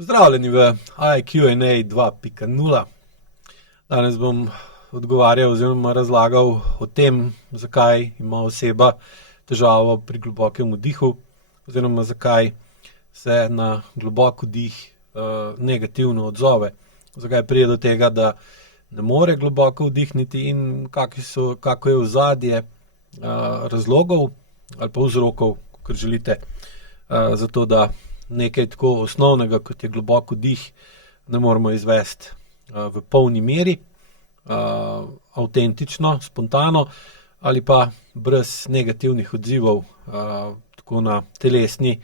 Pozdravljeni v IQ&A 2.0. Danes bom odgovarjal oziroma razlagal o tem, zakaj ima oseba težavo pri globokem vdihu oziroma zakaj se na globok vdih negativno odzove. Zakaj pride do tega, da ne more globoko vdihniti in kako je ozadje razlogov ali pa vzrokov, kakor želite, zato da nekaj tako osnovnega, kot je globok vdih, ne moremo izvesti v polni meri, avtentično, spontano ali pa brez negativnih odzivov, tako na telesni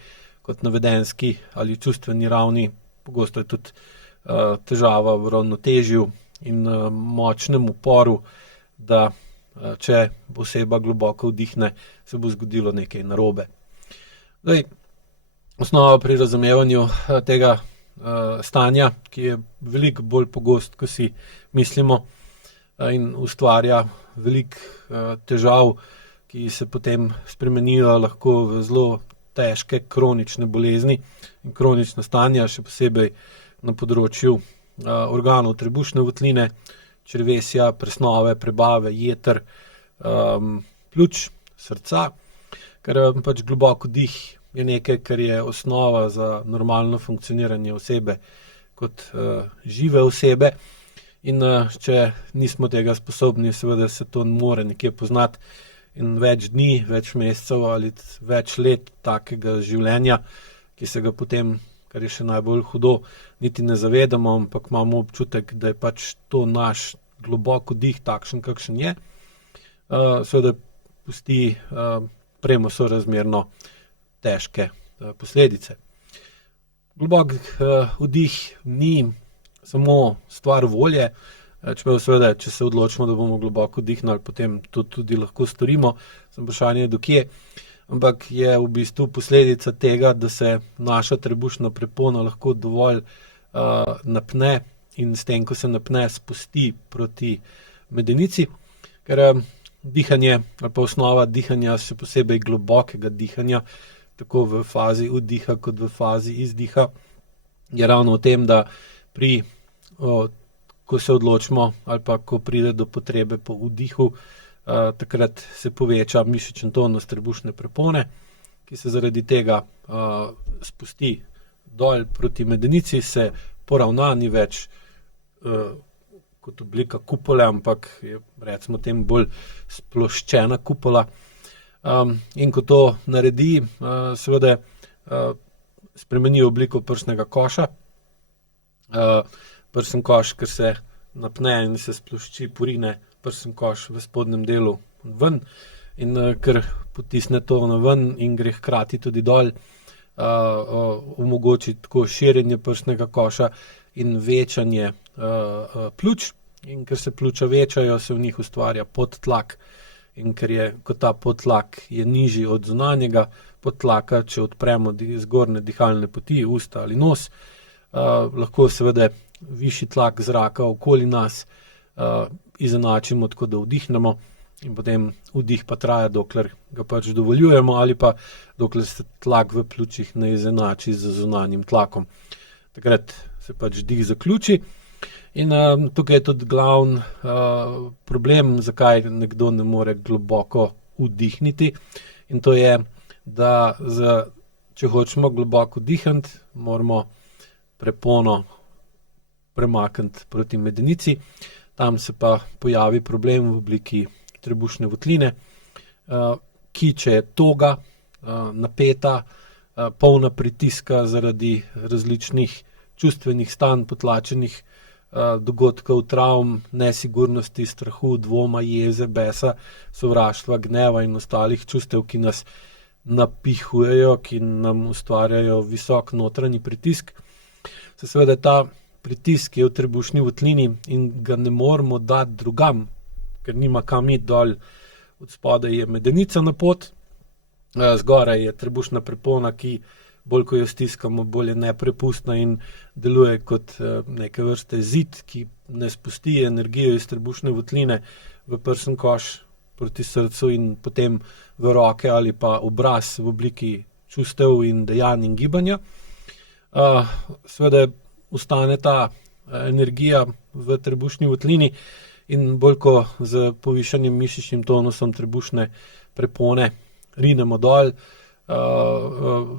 kot na vedenjski ali čustveni ravni. Pogosto je tudi težava v ravnotežju in močnem uporu, da če oseba globoko vdihne, se bo zgodilo nekaj narobe. Osnova pri razumevanju tega stanja, ki je veliko bolj pogost, ko si mislimo, in ustvarja veliko težav, ki se potem spremenijo lahko v zelo težke kronične bolezni in kronična stanja, še posebej na področju organov trebušne votline, črevesja, presnove, prebave, jeter, pljuč, srca, ker pač globok vdih je nekaj, kar je osnova za normalno funkcioniranje osebe kot žive osebe. In če nismo tega sposobni, seveda se to mora nekje poznati in več dni, več mesecev ali več let takega življenja, ki se ga potem, kar je še najbolj hudo, niti ne zavedamo, ampak imamo občutek, da je pač to naš globok vdih takšen, kakšen je, seveda pusti premo sorazmerno težke posledice. Globok vdih ni samo stvar volje, čeprav seveda, če se odločimo, da bomo globoko vdihnili, potem to tudi lahko storimo, samo vprašanje je do kje, ampak je v bistvu posledica tega, da se naša trebušna prepona lahko dovolj napne in s tem, ko se napne, spusti proti medenici, ker dihanje ali pa osnova dihanja, še posebej globokega dihanja, tako v fazi vdiha kot v fazi izdiha, je ravno v tem, da ko se odločimo ali pa ko pride do potrebe po vdihu, takrat se poveča mišični tonus trebušne prepone, ki se zaradi tega spusti dol proti medenici, se poravna, ni več kot oblika kupole, ampak je recimo tem bolj sploščena kupola. In ko to naredi, seveda spremeni obliko prsnega koša. Prsni koš, ker se napne in se splošči, porine prsni koš v spodnjem delu ven, in ker potisne to na ven in gre hkrati tudi dol, omogoči tako širjenje prsnega koša in večanje pljuč, in ker se pljuča večajo, se v njih ustvarja podtlak. In ko ta podtlak je nižji od zunanjega podtlaka, če odpremo zgornje dihalne poti, usta ali nos, lahko seveda višji tlak zraka okoli nas izenačimo, tako da vdihnemo, in potem vdih pa traja, dokler ga pač dovoljujemo ali pa dokler se tlak v pljučih ne izenači z zunanjim tlakom. Takrat se pač dih zaključi. In tukaj je tudi glavni problem, zakaj nekdo ne more globoko vdihniti. In to je, da če hočemo globoko vdihniti, moramo prepono premakniti proti medenici. Tam se pa pojavi problem v obliki trebušne votline, ki, če je toga, napeta, polna pritiska zaradi različnih čustvenih stanj, potlačenih dogodkov, travm, nesigurnosti, strahu, dvoma, jeze, besa, sovraštva, gneva in ostalih čustev, ki nas napihujejo, ki nam ustvarjajo visok notranji pritisk. Seveda ta pritisk je v trebušni votlini in ga ne moremo dati drugam, ker nima kam iti dol. Od spodaj je medenica na pot, zgoraj je trebušna prepona, ki bolj ko jo stiskamo, bolj je neprepustna in deluje kot neke vrste zid, ki ne spusti energijo iz trebušne votline v prsni koš proti srcu in potem v roke ali pa obraz v obliki čustev in dejanj in gibanja. Seveda ostane ta energija v trebušni votlini in bolj ko z povišanjem mišičnim tonusom trebušne prepone rinemo dol,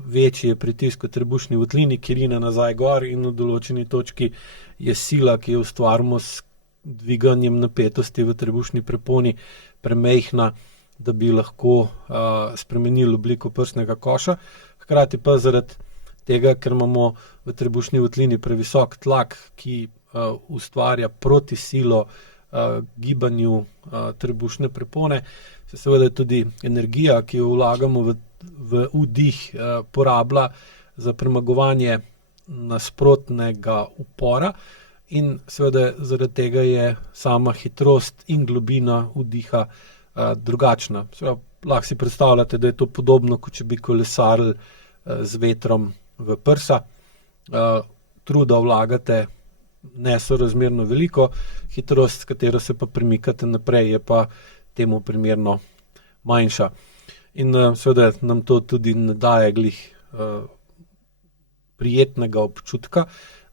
večji je pritisk v trebušni votlini, ki rine nazaj gor in v določeni točki je sila, ki jo ustvarimo s dviganjem napetosti v trebušni preponi, premajhna, da bi lahko spremenili obliko prsnega koša. Hkrati pa zaradi tega, ker imamo v trebušni votlini previsok tlak, ki ustvarja protisilo gibanju trebušne prepone, se seveda tudi energija, ki jo vlagamo v vdih, porablja za premagovanje nasprotnega upora in seveda zaradi tega je sama hitrost in globina vdiha drugačna. Seveda, lahko si predstavljate, da je to podobno, kot če bi kolesarili z vetrom v prsa. Truda vlagate nesorazmerno veliko, hitrost, s katero se pa premikate naprej, je pa temu primerno manjša. In seveda nam to tudi ne daje glih prijetnega občutka,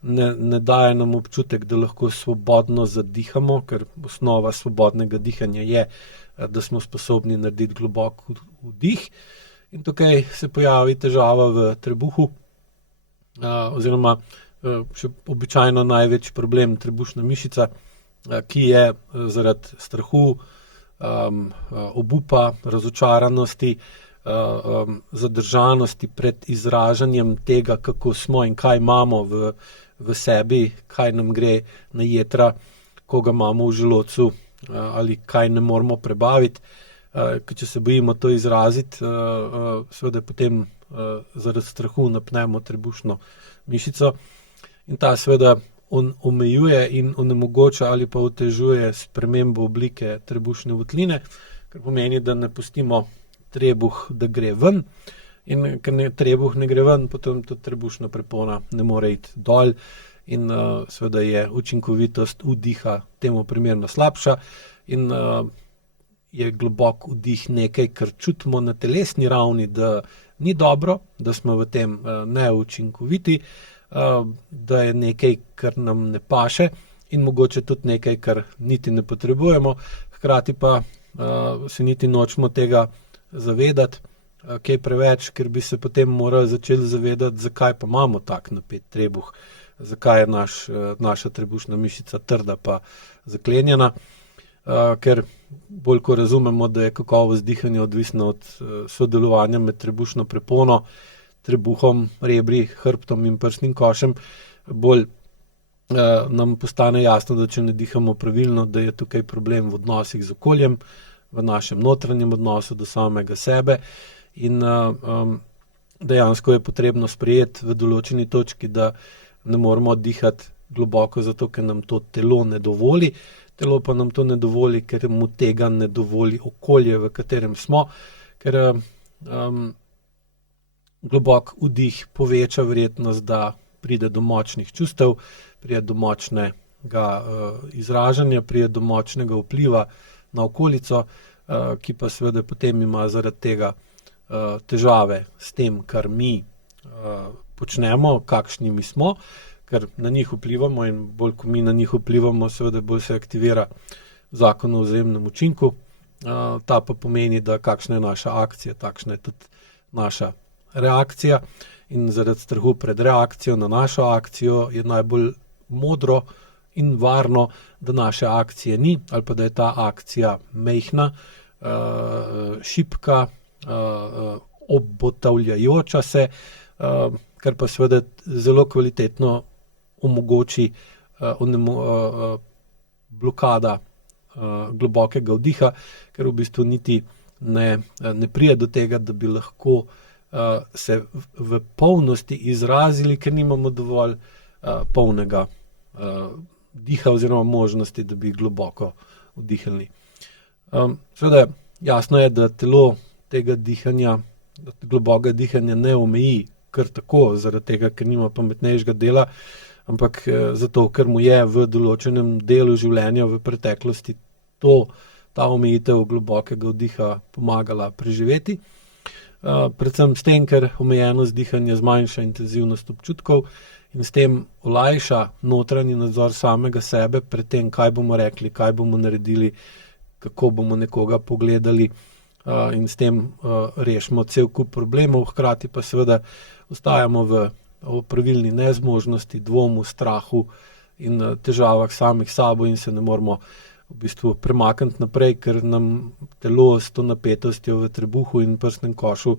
ne daje nam občutek, da lahko svobodno zadihamo, ker osnova svobodnega dihanja je, da smo sposobni narediti globok vdih. In tukaj se pojavi težava v trebuhu, oziroma še običajno največji problem trebušna mišica, ki je zaradi strahu, obupa, razočaranosti, zadržanosti pred izražanjem tega, kako smo in kaj imamo v sebi, kaj nam gre na jetra, koga imamo v želodcu ali kaj ne moremo prebaviti. Ker če se bojimo to izraziti, seveda potem zaradi strahu napnemo trebušno mišico in ta seveda omejuje in onemogoča ali pa otežuje spremembo oblike trebušne votline, kar pomeni, da ne pustimo trebuh, da gre ven, in ker trebuh ne gre ven, potem tudi trebušna prepona ne more iti dol in seveda je učinkovitost vdiha temu primerno slabša in je globok vdih nekaj, kar čutimo na telesni ravni, da ni dobro, da smo v tem neučinkoviti, da je nekaj, kar nam ne paše in mogoče tudi nekaj, kar niti ne potrebujemo, hkrati pa se niti nočemo tega zavedati, kaj preveč, ker bi se potem morali začeti zavedati, zakaj pa imamo tak napet trebuh, zakaj je naša trebušna mišica trda pa zaklenjena, ker bolj ko razumemo, da je kakovost dihanja odvisna od sodelovanja med trebušno prepono, trebuhom, rebri, hrbtom in prsnim košem, bolj nam postane jasno, da če ne dihamo pravilno, da je tukaj problem v odnosih z okoljem, v našem notranjem odnosu do samega sebe in dejansko je potrebno sprejeti v določeni točki, da ne moremo dihati globoko, zato ker nam to telo ne dovoli. Telo pa nam to ne dovoli, ker mu tega ne dovoli okolje, v katerem smo, ker globok vdih poveča verjetnost, da pride do močnih čustev, pride do močnega izražanja, pride do močnega vpliva na okolico, ki pa seveda potem ima zaradi tega težave s tem, kar mi počnemo, kakšnimi smo, ker na njih vplivamo in bolj, ko mi na njih vplivamo, seveda bolj se aktivira zakon o vzajemnem učinku. Ta pa pomeni, da kakšna je naša akcija, takšna je tudi naša reakcija in zaradi strahu pred reakcijo na našo akcijo je najbolj modro in varno, da naše akcije ni ali pa da je ta akcija majhna, šibka, obotavljajoča se, kar pa seveda zelo kvalitetno omogoči blokada globokega vdiha, ker v bistvu niti ne pride do tega, da bi lahko se v polnosti izrazili, ker nimamo dovolj polnega diha oziroma možnosti, da bi globoko vdihnili. Seveda jasno je, da telo tega dihanja, globokega dihanja ne omeji kar tako, zaradi tega, ker nima pametnejšega dela, ampak zato, ker mu je v določenem delu življenja v preteklosti ta omejitev globokega vdiha pomagala preživeti. predvsem s tem, ker omejenost dihanja zmanjša intenzivnost občutkov in s tem olajša notranji nadzor samega sebe pred tem, kaj bomo rekli, kaj bomo naredili, kako bomo nekoga pogledali, in s tem rešimo cel kup problemov, hkrati pa seveda ostajamo v pravilni nezmožnosti, dvomu, strahu in težavah samih sabo in se ne moremo v bistvu premakniti naprej, ker nam telo s to napetostjo v trebuhu in prsnem košu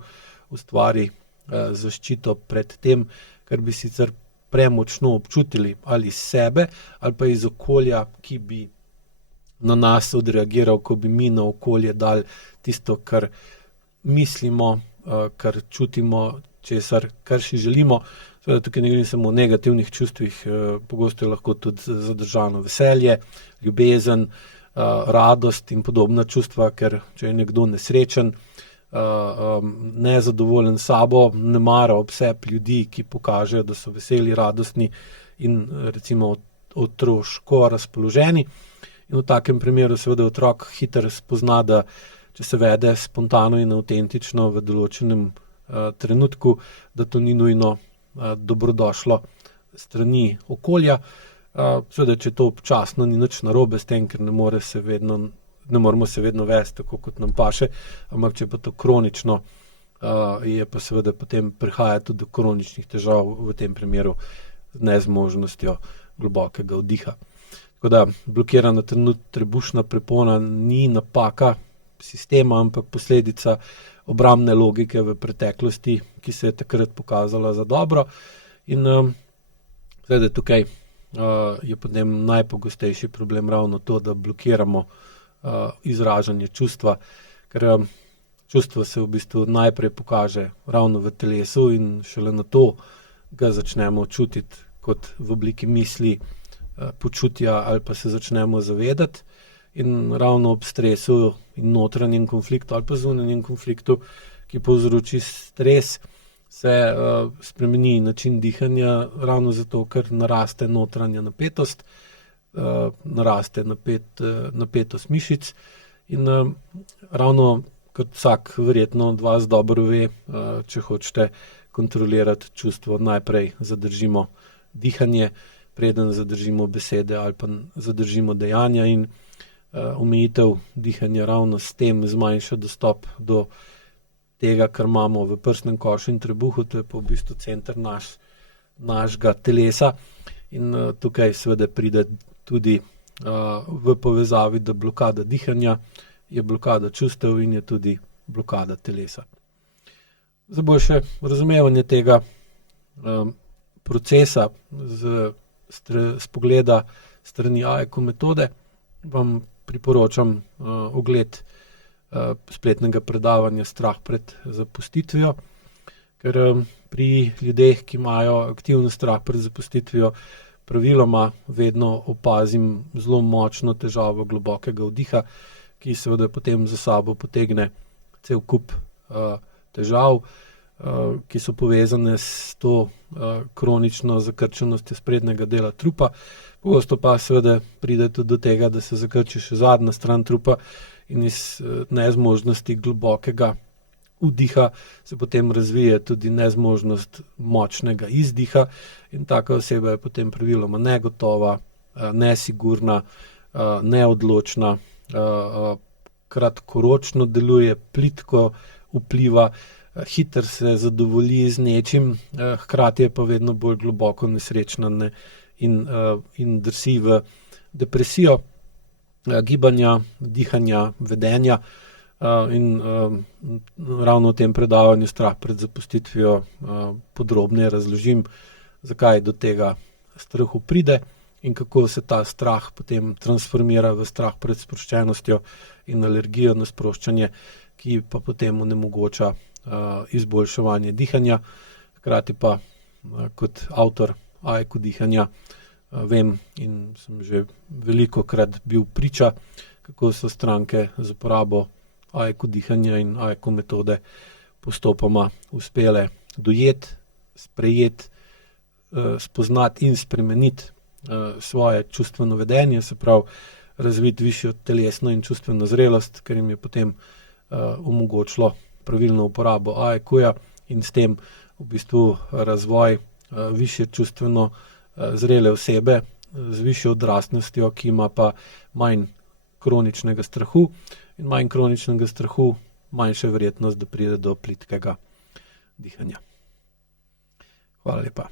ustvari zaščito pred tem, kar bi sicer premočno občutili ali iz sebe ali pa iz okolja, ki bi na nas odreagiral, ko bi mi na okolje dali tisto, kar mislimo, kar čutimo, kar si želimo. Seveda tukaj ne gre samo o negativnih čustvih, pogosto je lahko tudi zadržano veselje, ljubezen, radost in podobna čustva, ker če je nekdo nesrečen, nezadovoljen s sabo, ne mara obseb ljudi, ki pokažejo, da so veseli, radostni in recimo otroško razpoloženi. In v takem primeru seveda otrok hitro spozna, da če se vede spontano in avtentično v določenem trenutku, da to ni nujno dobrodošlo strani okolja. Seveda, če to občasno ni nič narobe s tem, ker ne moramo se vedno vesti tako, kot nam paše, ampak če pa to kronično, je pa seveda potem prihaja tudi do kroničnih težav, v tem primeru z nezmožnostjo globokega vdiha. Tako da blokirana trebušna prepona ni napaka sistema, ampak posledica obrambne logike v preteklosti, ki se je takrat pokazala za dobro. In seveda tukaj je potem najpogostejši problem ravno to, da blokiramo izražanje čustva, ker čustvo se v bistvu najprej pokaže ravno v telesu in šele nato ga začnemo čutiti kot v obliki misli, počutja ali pa se začnemo zavedati. In ravno ob stresu in notranjem konfliktu ali pa zunanjem konfliktu, ki povzroči stres, se spremeni način dihanja, ravno zato, ker naraste notranja napetost, naraste napetost mišic in ravno kot vsak verjetno od vas dobro ve, če hočete kontrolirati čustvo, najprej zadržimo dihanje, preden zadržimo besede ali pa zadržimo dejanja, in omejitev dihanja ravno s tem zmanjša dostop do tega, kar imamo v prsnem košu in trebuhu, to je pa v bistvu center našega telesa. In tukaj seveda pride tudi v povezavi, da blokada dihanja je blokada čustev in je tudi blokada telesa. Za boljše razumevanje tega procesa s pogleda strani AECO metode vam priporočam ogled spletnega predavanja Strah pred zapustitvijo, ker pri ljudeh, ki imajo aktivni strah pred zapustitvijo, praviloma vedno opazim zelo močno težavo globokega vdiha, ki seveda potem za sabo potegne cel kup težav, ki so povezane s to kronično zakrčenostjo sprednjega dela trupa. Pogosto pa seveda pride tudi do tega, da se zakrči še zadnja stran trupa in iz nezmožnosti globokega vdiha se potem razvije tudi nezmožnost močnega izdiha in taka oseba je potem praviloma negotova, nesigurna, neodločna, kratkoročno deluje, plitko vpliva, hitro se zadovolji z nečim, hkrati je pa vedno bolj globoko nesrečna in drsi v depresijo, gibanja, dihanja, vedenja. In ravno v tem predavanju Strah pred zapustitvijo podrobneje razložim, zakaj do tega strahu pride in kako se ta strah potem transformira v strah pred sproščenostjo in alergijo na sproščanje, ki pa potem onemogoča izboljševanje dihanja. Hkrati pa kot avtor AECO dihanja vem in sem že velikokrat bil priča, kako so stranke z uporabo AECO dihanja in AECO metode postopoma uspele dojeti, sprejeti, spoznati in spremeniti svoje čustveno vedenje, se pravi razviti višjo telesno in čustveno zrelost, ker jim je potem omogočilo pravilno uporabo AEQ-ja in s tem v bistvu razvoj višje čustveno zrele osebe z višjo odraslostjo, ki ima pa manj kroničnega strahu in manj kroničnega strahu, manjša verjetnost, da pride do plitkega dihanja. Hvala lepa.